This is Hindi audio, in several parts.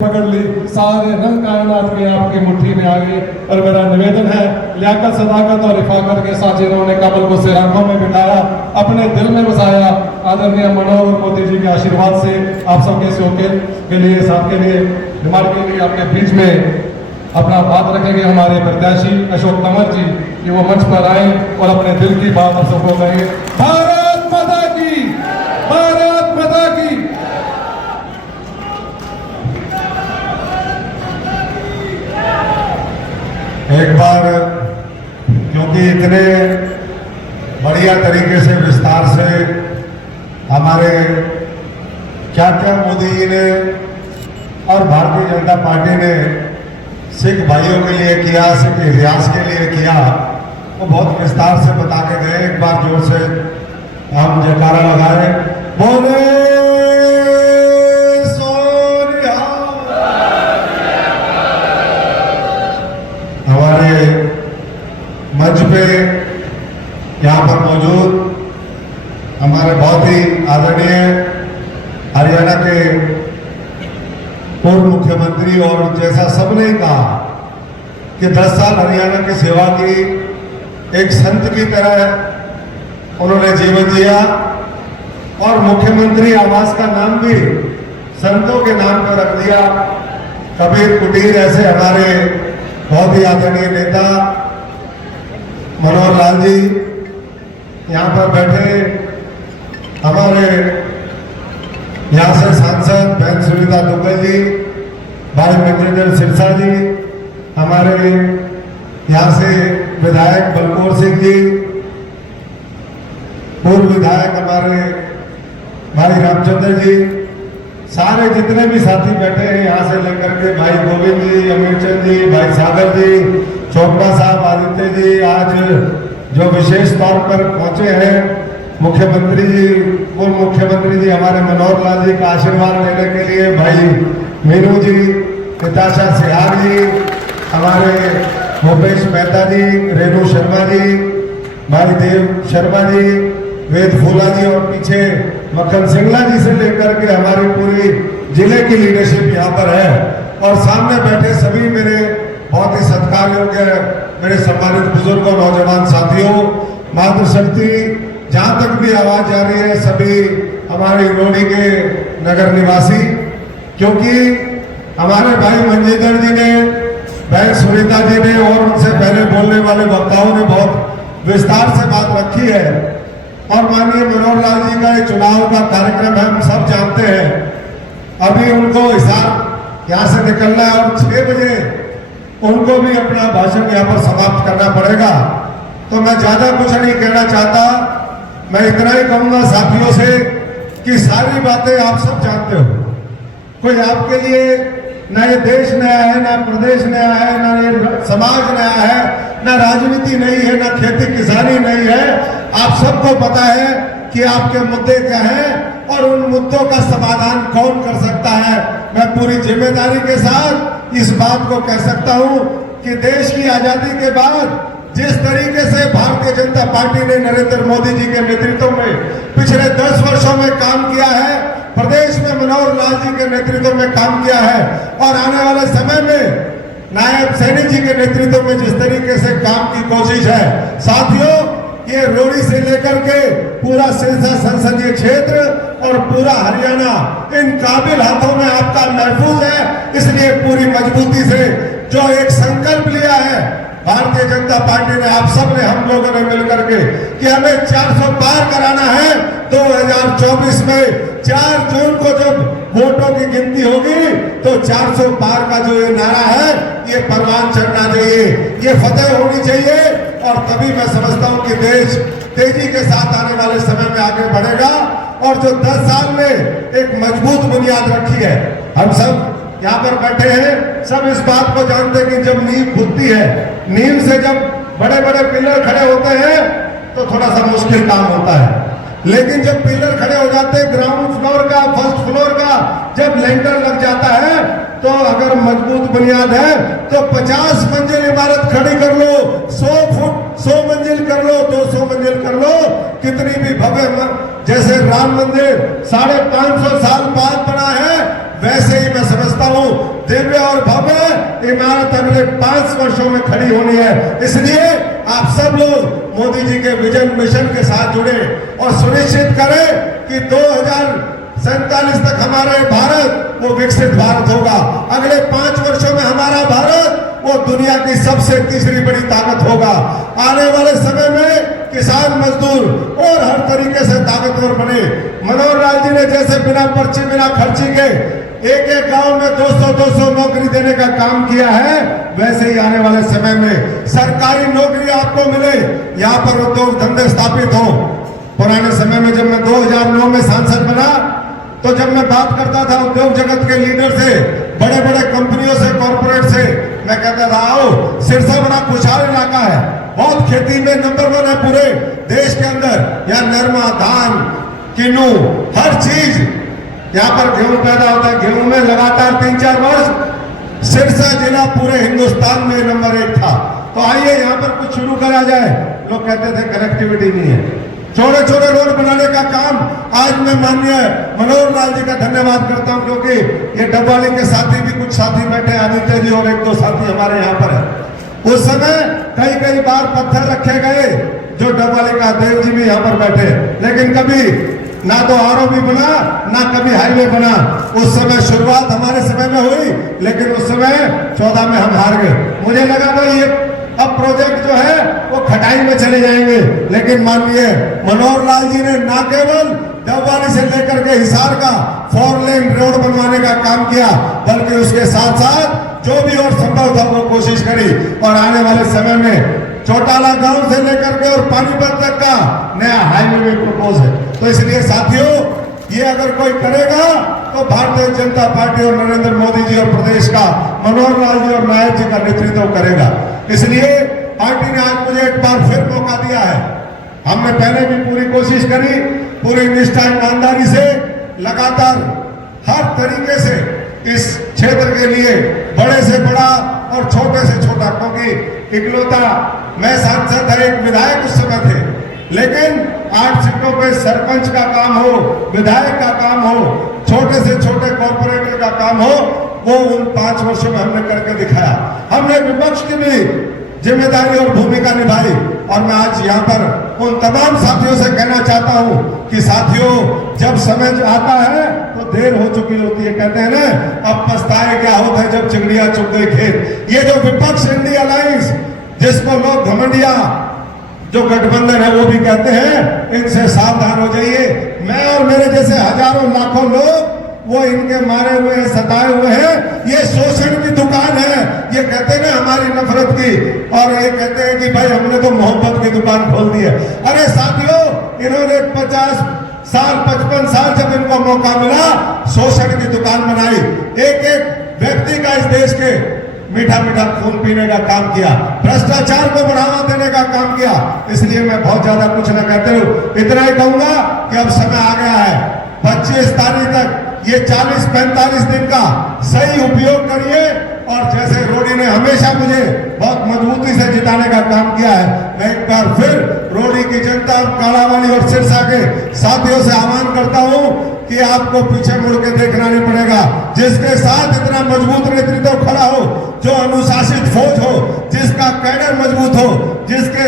पकड़ ली, सारे रंग कायनात के आपकी मुट्ठी में आ गए। और मेरा निवेदन है, लियाकत, सदाकत और रिफाकत के साथ जिन्होंने कमल को सिर आंखों में बिठाया, अपने दिल में बसाया, आदरणीय मनोहर मोदी जी के आशीर्वाद से आप सबके सहयोग के लिए, साथ के लिए, रिमार्क के लिए अपने बीच में अपना बात रखेंगे हमारे प्रत्याशी अशोक तंवर जी कि वो मंच पर आए और अपने दिल की बात आप सबको कहें। भारत माता की, भारत माता की। एक बार क्योंकि इतने बढ़िया तरीके से विस्तार से हमारे क्या क्या मोदी जी ने और भारतीय जनता पार्टी ने सिख भाइयों के लिए किया, सिख इतिहास के लिए किया, वो बहुत विस्तार से बता के गए। एक बार जोर से हम जयकारा लगाए, बोले सोनिया। हमारे मंच पे यहाँ पर मौजूद हमारे बहुत ही आदरणीय हरियाणा के पूर्व मुख्यमंत्री, और जैसा सबने कहा कि 10 साल हरियाणा की सेवा की, एक संत की तरह उन्होंने जीवन जिया, और मुख्यमंत्री आवास का नाम भी संतों के नाम पर रख दिया। कबीर कुटीर ऐसे हमारे बहुत ही आदरणीय नेता मनोहर लाल जी यहाँ पर बैठे, हमारे यहाँ से सांसद बहन सुनीता दुबे जी, भाई मृत्युंजय सिरसा जी, हमारे यहाँ से विधायक बलकौर सिंह जी, पूर्व विधायक हमारे भाई रामचंद्र जी, सारे जितने भी साथी बैठे हैं यहाँ से लेकर के भाई गोविंद जी, अमीर चंद जी, भाई सागर जी, चोपड़ा साहब, आदित्य जी, आज जो विशेष तौर पर पहुंचे हैं, मुख्यमंत्री जी, पूर्व मुख्यमंत्री जी हमारे मनोहर लाल जी का आशीर्वाद लेने के लिए भाई मीनू जी, निताशा सिहाग जी, हमारे भूपेश मेहता जी, रेणु शर्मा जी, भाई देव शर्मा जी, वेद फूला जी, और पीछे मक्खन सिंगला जी से लेकर के हमारी पूरी जिले की लीडरशिप यहाँ पर है। और सामने बैठे सभी मेरे बहुत ही सत्कार योग्य मेरे सम्मानित बुजुर्गों, नौजवान साथियों, मातृशक्ति जहाँ तक भी आवाज जा रही है, सभी हमारे रोडी के नगर निवासी, क्योंकि हमारे भाई मंजीधर जी ने, बहन सुनीता जी ने और उनसे पहले बोलने वाले वक्ताओं ने बहुत विस्तार से बात रखी है। और माननीय मनोहर लाल जी का ये चुनाव का कार्यक्रम है, हम सब जानते हैं। अभी उनको हिसाब यहाँ से निकलना है और 6 बजे उनको भी अपना भाषण यहाँ पर समाप्त करना पड़ेगा। तो मैं ज्यादा कुछ नहीं कहना चाहता, मैं इतना ही कहूंगा साथियों से कि सारी बातें आप सब जानते हो। कोई आपके लिए ना ये देश नया है, ना प्रदेश नया है, ना ये समाज नया है, ना राजनीति नहीं है, ना खेती किसानी नहीं है। आप सबको पता है कि आपके मुद्दे क्या हैं और उन मुद्दों का समाधान कौन कर सकता है। मैं पूरी जिम्मेदारी के साथ इस बात को कह सकता हूं कि देश की आजादी के बाद जिस तरीके से भारतीय जनता पार्टी ने नरेंद्र मोदी जी के नेतृत्व में पिछले 10 वर्षों में काम किया है, प्रदेश में मनोहर लाल जी के नेतृत्व में काम किया है, और आने वाले समय में नायब सैनी जी के नेतृत्व में जिस तरीके से काम की कोशिश है, साथियों, ये रोडी से लेकर के पूरा सिरसा संसदीय क्षेत्र और पूरा हरियाणा इन काबिल हाथों में आपका महफूज है। इसलिए पूरी मजबूती से जो एक संकल्प लिया है भारतीय जनता पार्टी ने, आप सब ने, हम लोगों ने मिलकर के, कि हमें 400 पार कराना है 2024 में। 4 जून को जब वोटों की गिनती होगी तो 400 पार का जो ये नारा है, ये परवान चढ़ना चाहिए, ये फतेह होनी चाहिए। और तभी मैं समझता हूं कि देश तेजी के साथ आने वाले समय में आगे बढ़ेगा। और जो 10 साल में एक मजबूत बुनियाद रखी है, हम सब यहाँ पर बैठे हैं, सब इस बात को जानते हैं कि जब नींव खुदती है, नींव से जब बड़े बड़े पिलर खड़े होते हैं तो थोड़ा सा मुश्किल काम होता है, लेकिन जब पिलर खड़े हो जाते हैं, ग्राउंड फ्लोर का, फर्स्ट फ्लोर का जब लेंटर लग जाता है, तो अगर मजबूत बुनियाद है तो 50 मंजिल इमारत खड़ी कर लो, 100 मंजिल कर लो, 200 मंजिल कर लो, कितनी भी भव्य, जैसे राम मंदिर 550 साल बाद बना है, वैसे ही मैं समझता समझता हूं दिव्य और भव्य इमारत अगले 5 वर्षों में खड़ी होनी है। इसलिए आप सब लोग मोदी जी के विजन मिशन के साथ जुड़े और सुनिश्चित करें कि 2047 तक हमारे भारत वो विकसित भारत होगा। अगले 5 वर्षों में हमारा भारत वो दुनिया की सबसे तीसरी बड़ी ताकत होगा। आने वाले समय में किसान मजदूर और हर तरीके से ताकतवर बने। मनोहर लाल जी ने जैसे बिना पर्ची बिना खर्ची के एक एक गांव में 200-200 नौकरी देने का काम किया है, वैसे ही आने वाले समय में सरकारी नौकरी आपको मिले, यहाँ पर उद्योग धंधे स्थापित हो। पुराने समय में जब मैं 2009 में सांसद बना तो जब मैं बात करता था उद्योग जगत के लीडर से, बड़े बड़े कंपनियों से, कॉर्पोरेट से, मैं कहता था आओ सिरसा बड़ा खुशहाल इलाका है, बहुत खेती में नंबर 1 है पूरे देश के अंदर, यहाँ नरमा, धान, किन्नू, हर चीज, यहाँ पर गेहूं पैदा होता है। गेहूं में लगातार 3-4 वर्ष सिरसा जिला पूरे हिंदुस्तान में नंबर 1 था। तो आइए यहाँ पर कुछ शुरू करा जाए। लोग कहते थे कनेक्टिविटी नहीं है, छोटे छोटे रोड बनाने का काम आज मैं माननीय मनोहर लाल जी का धन्यवाद करता हूं, क्योंकि ये डबवाली के साथी भी कुछ साथी बैठे, आदित्य जी और 1-2 साथी हमारे यहाँ पर है। उस समय कई बार पत्थर रखे गए, जो डबवाली का देव जी भी यहाँ पर बैठे, लेकिन कभी ना तो आरओबी बना ना कभी हाईवे बना। उस समय शुरुआत हमारे समय में हुई, लेकिन उस समय 14 में हम हार गए। मुझे लगा भाई ये अब प्रोजेक्ट जो है वो खटाई में चले जाएंगे, लेकिन माननीय मनोहर लाल जी ने ना केवल डबवाली से लेकर के हिसार का 4 लेन रोड बनवाने का काम किया, बल्कि उसके साथ साथ जो भी और संभव था वो कोशिश करी। और आने वाले समय में चौटाला गांव से लेकर के और पानीपत तक का नया हाईवे भी प्रपोज है। तो इसलिए साथियों, ये अगर कोई करेगा तो भारतीय जनता पार्टी और नरेंद्र मोदी जी और प्रदेश का मनोहर लाल जी और नायक जी का नेतृत्व करेगा। इसलिए पार्टी ने आज मुझे एक बार फिर मौका दिया है। हमने पहले भी पूरी कोशिश करी, पूरी निष्ठा ईमानदारी से, लगातार हर तरीके से इस क्षेत्र के लिए बड़े से बड़ा और छोटे से छोटा, क्योंकि इकलौता मैं सांसद था, एक विधायक उस समय थे, लेकिन 8 सीटों पे सरपंच का काम हो, विधायक का काम हो, छोटे से छोटे कॉर्पोरेटर का काम हो, वो उन 5 वर्षों में हमने करके दिखाया। हमने विपक्ष की भी जिम्मेदारी और भूमिका निभाई। और मैं आज यहाँ पर उन तमाम साथियों से कहना चाहता हूँ कि साथियों, जब समय आता है तो देर हो चुकी होती है। कहते हैं ना, अब पछताए क्या होता है जब चिड़िया चुग गई खेत। ये जो विपक्ष इंडिया अलायंस, जिसको लोग घमंडिया जो गठबंधन है वो भी कहते हैं, इनसे सावधान हो जाइए। मैं और मेरे जैसे हजारों लाखों लोग वो इनके मारे हुए हैं, सताए हुए हैं। ये शोषण की दुकान है। ये कहते हैं ना हमारी नफरत की, और ये कहते हैं कि भाई हमने तो मोहब्बत की दुकान खोल दी है। अरे साथियों, इन्होंने 50 साल 55 साल जब इनको मौका मिला, शोषण की दुकान बनाई। एक एक व्यक्ति का इस देश के मीठा मीठा खून पीने का काम किया, भ्रष्टाचार को बढ़ावा देने का काम किया। इसलिए मैं बहुत ज्यादा कुछ न कहते हूँ, इतना ही कहूंगा कि अब समय आ गया है। 25 तारीख तक ये 40-45 दिन का सही उपयोग करिए। और जैसे रोडी ने हमेशा मुझे बहुत मजबूती से जिताने का काम किया है, मैं एक बार फिर रोडी की जनता, कालावाली और सिरसा के साथियों से आह्वान करता हूं कि आपको पीछे मुड़ के देखना नहीं पड़ेगा। जिसके साथ इतना मजबूत नेतृत्व खड़ा हो, जो अनुशासित फौज हो, जिसका कैडर मजबूत हो, जिसके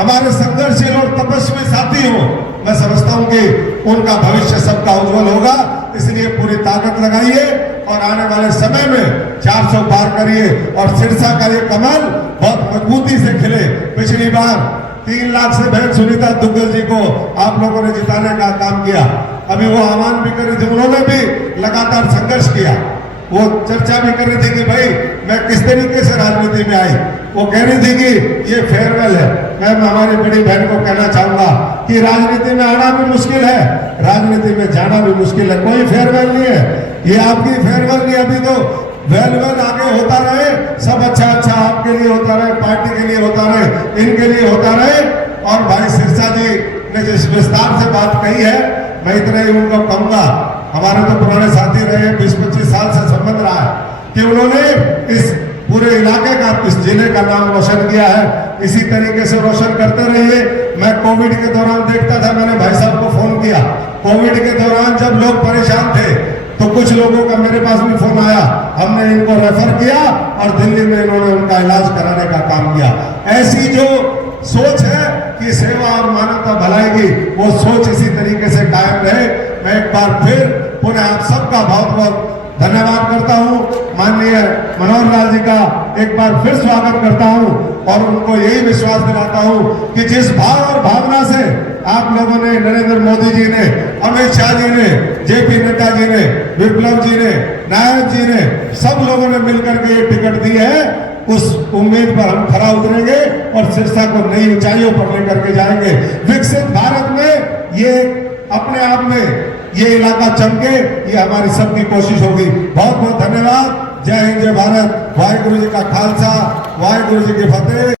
हमारे संघर्षशील और तपस्वी साथी हो, मैं समझता हूं कि उनका भविष्य सबका उज्जवल होगा। इसलिए पूरी ताकत लगाइए और आने वाले समय में 400 पार करिए और सिरसा का ये कमल बहुत मजबूती से खिले। पिछली बार 3 लाख से बहन सुनीता दुग्गल जी को आप लोगों ने जिताने का काम किया। अभी वो आह्वान भी कर रही थी, उन्होंने भी लगातार संघर्ष किया। वो चर्चा भी कर रही थी कि भाई मैं किस तरीके से राजनीति में आई। वो कह रही थी कि ये फेयरवेल है। मैं हमारी बड़ी बहन को कहना चाहूंगा कि राजनीति में आना भी मुश्किल है, राजनीति में जाना भी मुश्किल है। कोई फेयरवेल नहीं है, ये आपकी फेयरवेल नहीं। अभी तो वेल आगे होता रहे, सब अच्छा आपके लिए होता रहे, पार्टी के लिए होता रहे, इनके लिए होता रहे। और भाई सिरसा जी ने जिस विस्तार से बात कही है, मैं इतना ही उनको कहूंगा, हमारे तो पुराने साथी रहे, 20-25 साल से संबंध रहा है, कि उन्होंने इस पूरे इलाके का, इस जिले का नाम रोशन किया है। इसी तरीके से रोशन करते रहिए। मैं कोविड के दौरान देखता था, मैंने भाई साहब को फोन किया, कोविड के दौरान जब लोग परेशान थे तो कुछ लोगों का मेरे पास भी फोन आया, हमने इनको रेफर किया और दिल्ली में इन्होंने उनका इलाज कराने का काम किया। ऐसी जो सोच है कि सेवा और मानवता भलाई की, वो सोच इसी तरीके से कायम रहे। मैं एक बार फिर पुनः आप सबका बहुत बहुत धन्यवाद करता हूं। माननीय मनोहर लाल जी का एक बार फिर स्वागत करता हूं और उनको यही विश्वास दिलाता हूं कि जिस भाव और भावना से आप लोगों ने, नरेंद्र मोदी जी ने, अमित शाह जी ने, जेपी नड्डा जी ने, विप्लव जी ने, नायक जी ने, सब लोगों ने मिलकर के ये टिकट दी है, उस उम्मीद पर हम खरा उतरेंगे और सिरसा को नई ऊंचाइयों पर लेकर के जाएंगे। विकसित भारत में ये अपने आप में ये इलाका चमके, ये हमारी सबकी कोशिश होगी। बहुत बहुत धन्यवाद। जय हिंद, जय भारत। वाहिगुरु जी का खालसा, वाहिगुरु जी की फतेह।